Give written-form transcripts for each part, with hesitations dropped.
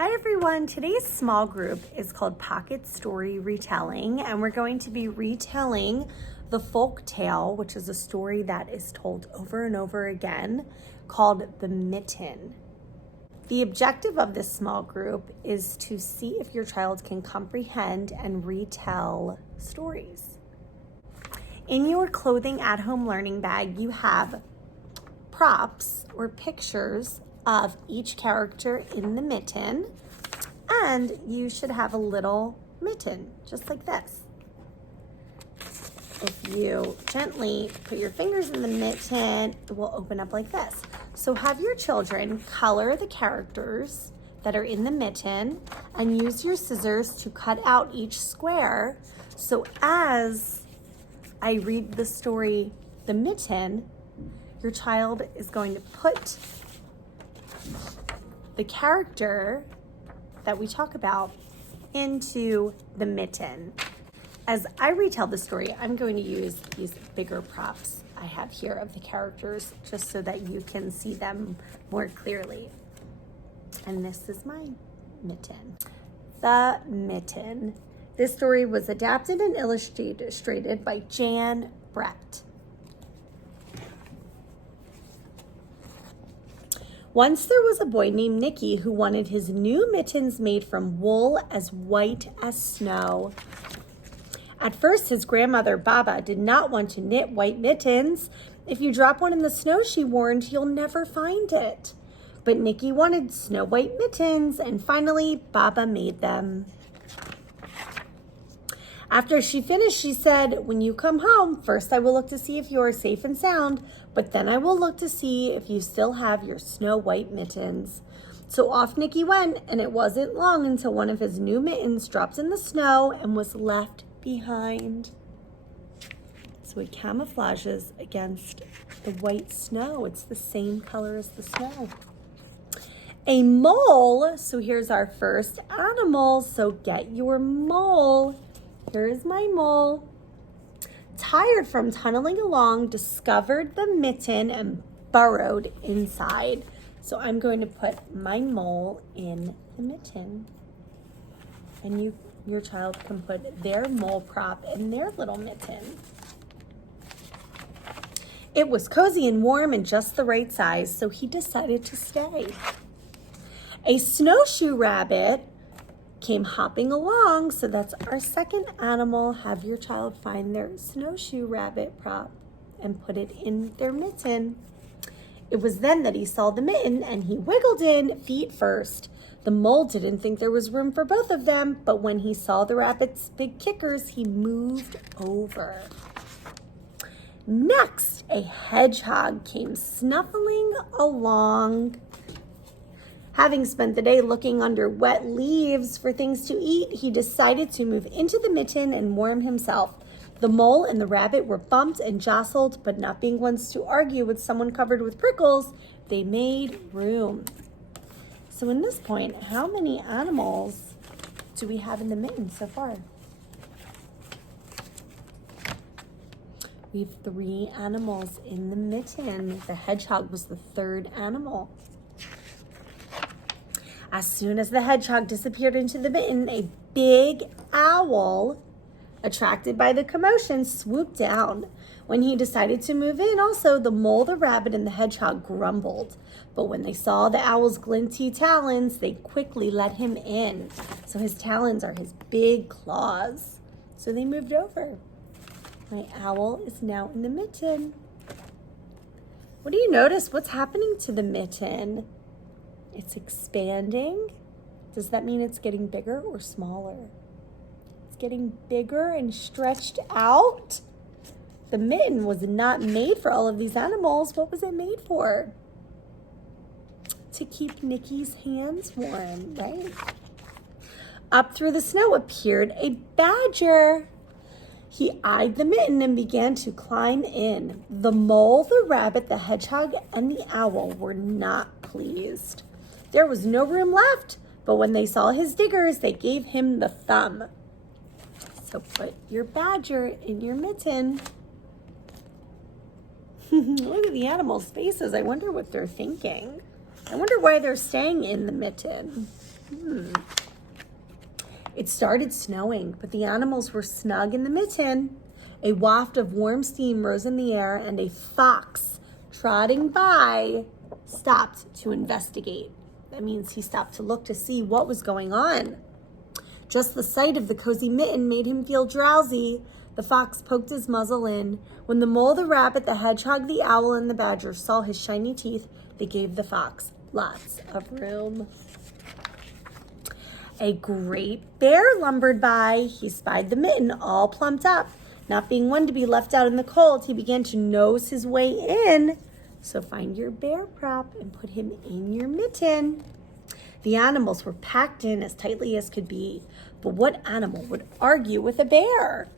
Hi everyone, today's small group is called Pocket Story Retelling, and we're going to be retelling the folk tale, which is a story that is told over and over again, called The Mitten. The objective of this small group is to see if your child can comprehend and retell stories. In your clothing at home learning bag, you have props or pictures of each character in the mitten, and you should have a little mitten just like this. If you gently put your fingers in the mitten, it will open up like this. So have your children color the characters that are in the mitten and use your scissors to cut out each square. So as I read the story, The Mitten, your child is going to put the character that we talk about into the mitten. As I retell the story, I'm going to use these bigger props I have here of the characters just so that you can see them more clearly. And this is my mitten. The Mitten. This story was adapted and illustrated by Jan Brett. Once there was a boy named Nicky who wanted his new mittens made from wool as white as snow. At first, his grandmother, Baba, did not want to knit white mittens. If you drop one in the snow, she warned, you'll never find it. But Nicky wanted snow white mittens, and finally, Baba made them. After she finished, she said, when you come home, first I will look to see if you are safe and sound, but then I will look to see if you still have your snow white mittens. So off Nicky went, and it wasn't long until one of his new mittens dropped in the snow and was left behind. So it camouflages against the white snow. It's the same color as the snow. A mole, so here's our first animal, so get your mole. Here is my mole. Tired from tunneling along, discovered the mitten and burrowed inside. So I'm going to put my mole in the mitten. And your child can put their mole prop in their little mitten. It was cozy and warm and just the right size, so he decided to stay. A snowshoe rabbit came hopping along, so that's our second animal. Have your child find their snowshoe rabbit prop and put it in their mitten. It was then that he saw the mitten and he wiggled in feet first. The mole didn't think there was room for both of them, but when he saw the rabbit's big kickers, he moved over. Next, a hedgehog came snuffling along. Having spent the day looking under wet leaves for things to eat, he decided to move into the mitten and warm himself. The mole and the rabbit were bumped and jostled, but not being ones to argue with someone covered with prickles, they made room. So in this point, how many animals do we have in the mitten so far? We have 3 animals in the mitten. The hedgehog was the third animal. As soon as the hedgehog disappeared into the mitten, a big owl, attracted by the commotion, swooped down. When he decided to move in, also, the mole, the rabbit, and the hedgehog grumbled. But when they saw the owl's glinty talons, they quickly let him in. So his talons are his big claws. So they moved over. My owl is now in the mitten. What do you notice? What's happening to the mitten? It's expanding. Does that mean it's getting bigger or smaller? It's getting bigger and stretched out. The mitten was not made for all of these animals. What was it made for? To keep Nicky's hands warm, right? Up through the snow appeared a badger. He eyed the mitten and began to climb in. The mole, the rabbit, the hedgehog, and the owl were not pleased. There was no room left, but when they saw his diggers, they gave him the thumb. So put your badger in your mitten. Look at the animals' faces. I wonder what they're thinking. I wonder why they're staying in the mitten. It started snowing, but the animals were snug in the mitten. A waft of warm steam rose in the air, and a fox trotting by stopped to investigate. That means he stopped to look to see what was going on. Just the sight of the cozy mitten made him feel drowsy. The fox poked his muzzle in. When the mole, the rabbit, the hedgehog, the owl, and the badger saw his shiny teeth, they gave the fox lots of room. A great bear lumbered by. He spied the mitten all plumped up. Not being one to be left out in the cold, he began to nose his way in. So find your bear prop and put him in your mitten. The animals were packed in as tightly as could be. But what animal would argue with a bear?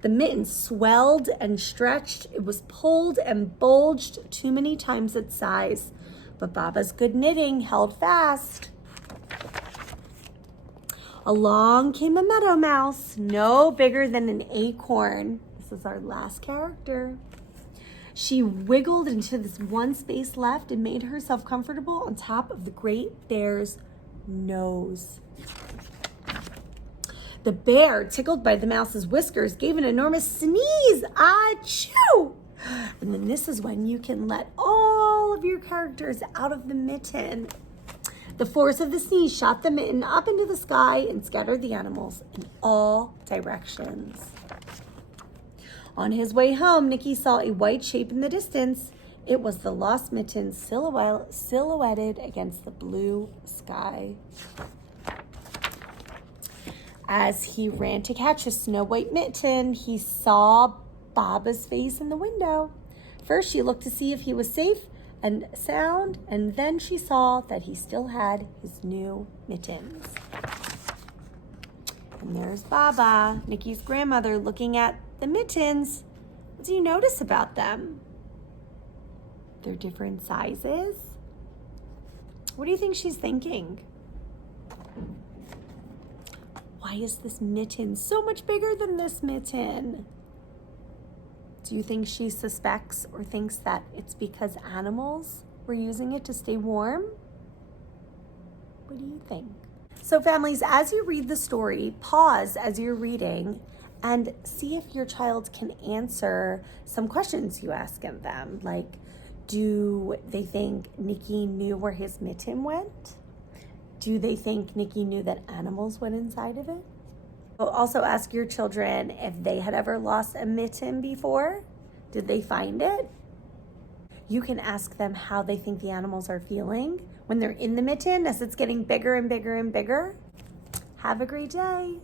The mitten swelled and stretched. It was pulled and bulged too many times its size. But Baba's good knitting held fast. Along came a meadow mouse, no bigger than an acorn. This is our last character. She wiggled into this one space left and made herself comfortable on top of the great bear's nose. The bear, tickled by the mouse's whiskers, gave an enormous sneeze. Achoo! And then this is when you can let all of your characters out of the mitten. The force of the sneeze shot the mitten up into the sky and scattered the animals in all directions. On his way home, Nicky saw a white shape in the distance. It was the lost mitten silhouetted against the blue sky. As he ran to catch a snow white mitten, he saw Baba's face in the window. First, she looked to see if he was safe and sound, and then she saw that he still had his new mittens. And there's Baba, Nicky's grandmother, looking at the mittens. What do you notice about them? They're different sizes. What do you think she's thinking? Why is this mitten so much bigger than this mitten? Do you think she suspects or thinks that it's because animals were using it to stay warm? What do you think? So families, as you read the story, pause as you're reading and see if your child can answer some questions you ask of them. Like, do they think Nicky knew where his mitten went? Do they think Nicky knew that animals went inside of it? Also ask your children if they had ever lost a mitten before. Did they find it? You can ask them how they think the animals are feeling when they're in the mitten as it's getting bigger and bigger and bigger. Have a great day.